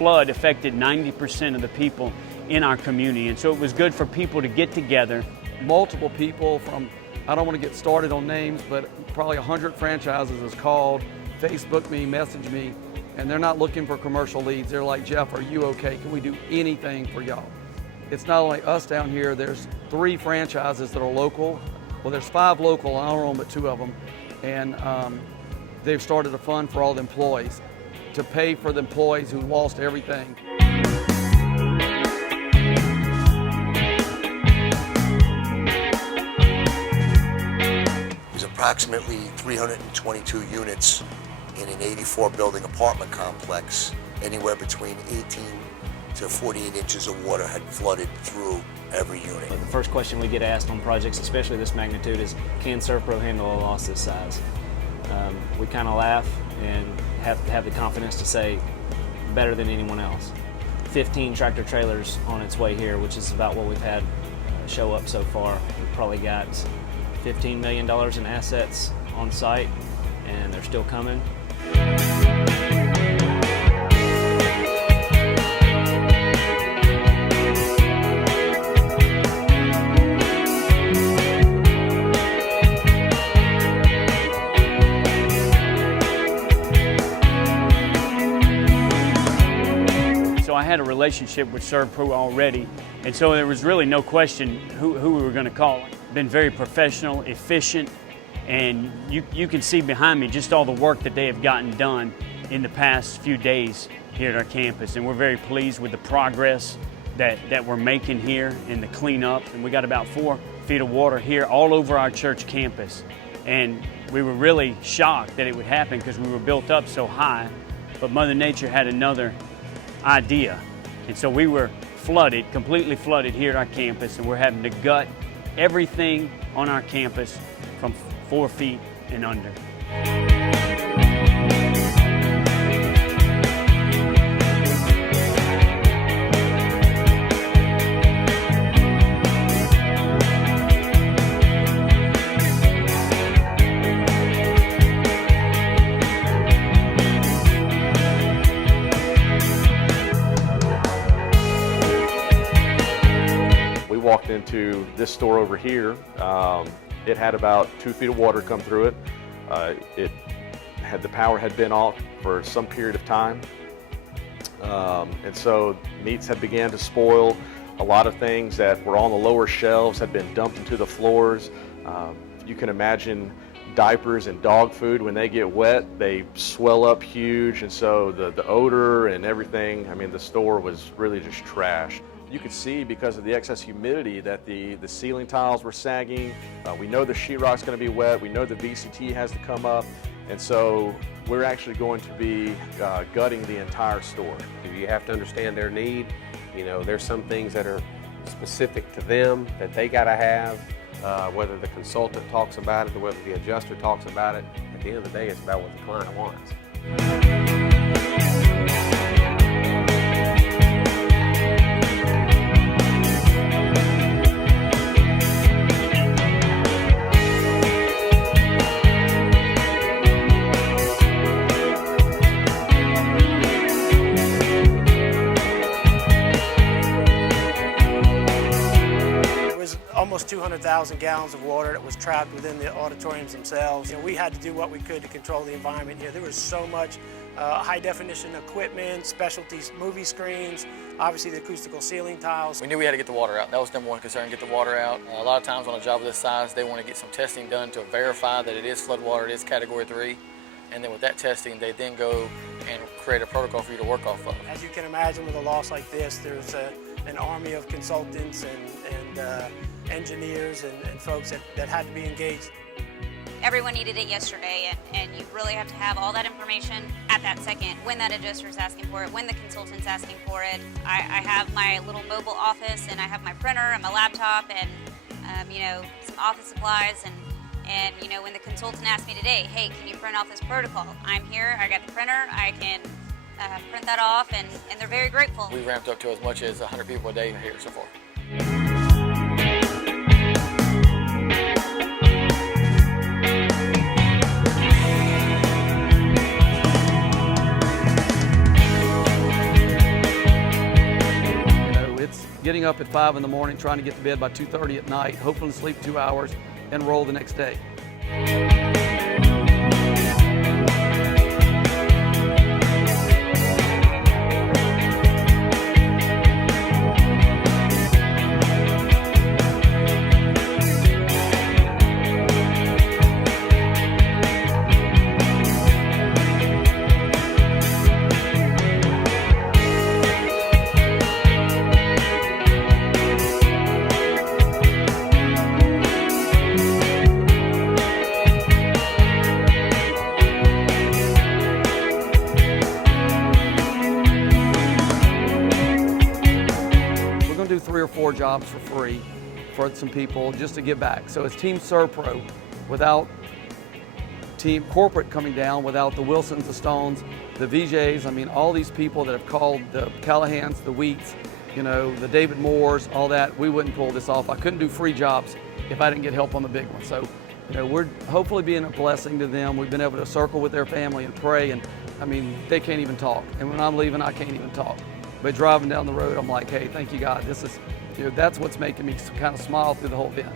flood affected 90% of the people in our community. And so it was good for people to get together. Multiple people from, I don't want to get started on names, but probably 100 franchises has called, Facebook me, message me, and they're not looking for commercial leads. They're like, Jeff, are you okay? Can we do anything for y'all? It's not only us down here, there's 3 franchises that are local. Well, there's 5 local, I don't own but 2 of them. And they've started a fund for all the employees to pay for the employees who lost everything. There's approximately 322 units in an 84-building apartment complex. Anywhere between 18 to 48 inches of water had flooded through every unit. The first question we get asked on projects, especially this magnitude, is can SERVPRO handle a loss this size? We kind of laugh and have the confidence to say better than anyone else. 15 tractor trailers on its way here, which is about what we've had show up so far. We've probably got $15 million in assets on site, and they're still coming. So I had a relationship with SERVPRO already, and so there was really no question who we were going to call. Been very professional, efficient, and you can see behind me just all the work that they have gotten done in the past few days here at our campus, and we're very pleased with the progress that we're making here in the cleanup. And we got about 4 feet of water here all over our church campus, and we were really shocked that it would happen because we were built up so high, but Mother Nature had another idea. And so we were flooded, completely flooded here at our campus, and we're having to gut everything on our campus from 4 feet and under. Walked into this store over here. It had about 2 feet of water come through it. The power had been off for some period of time, and so meats had began to spoil. A lot of things that were on the lower shelves had been dumped into the floors. You can imagine diapers and dog food, when they get wet, they swell up huge, and so the odor and everything, I mean, the store was really just trash. You could see, because of the excess humidity, that the ceiling tiles were sagging. We know the sheetrock's going to be wet. We know the VCT has to come up. And so we're actually going to be gutting the entire store. You have to understand their need. You know, there's some things that are specific to them that they got to have, whether the consultant talks about it or whether the adjuster talks about it. At the end of the day, it's about what the client wants. Almost 200,000 gallons of water that was trapped within the auditoriums themselves. You know, we had to do what we could to control the environment here. There was so much high-definition equipment, specialty movie screens, obviously the acoustical ceiling tiles. We knew we had to get the water out. That was number one concern, get the water out. A lot of times on a job of this size, they want to get some testing done to verify that it is floodwater, it is Category 3. And then with that testing, they then go and create a protocol for you to work off of. As you can imagine, with a loss like this, there's an army of consultants and engineers and folks that had to be engaged. Everyone needed it yesterday, and you really have to have all that information at that second when that adjuster is asking for it, when the consultant's asking for it. I have my little mobile office, and I have my printer and my laptop, and you know, some office supplies, and you know, when the consultant asked me today, hey, can you print off this protocol? I'm here, I got the printer, I can print that off, and they're very grateful. We ramped up to as much as 100 people a day here so far. getting up at 5 in the morning, trying to get to bed by 2:30 at night, hoping to sleep 2 hours and roll the next day. Do 3 or 4 jobs for free for some people just to give back. So it's Team SERVPRO, without Team Corporate coming down, without the Wilsons, the Stones, the VJs, I mean all these people that have called, the Callahans, the Wheats, you know, the David Moores, all that, we wouldn't pull this off. I couldn't do free jobs if I didn't get help on the big one. So, you know, we're hopefully being a blessing to them. We've been able to circle with their family and pray, and I mean, they can't even talk. And when I'm leaving, I can't even talk. But driving down the road, I'm like, hey, thank you, God. This is, you know, that's what's making me kind of smile through the whole event.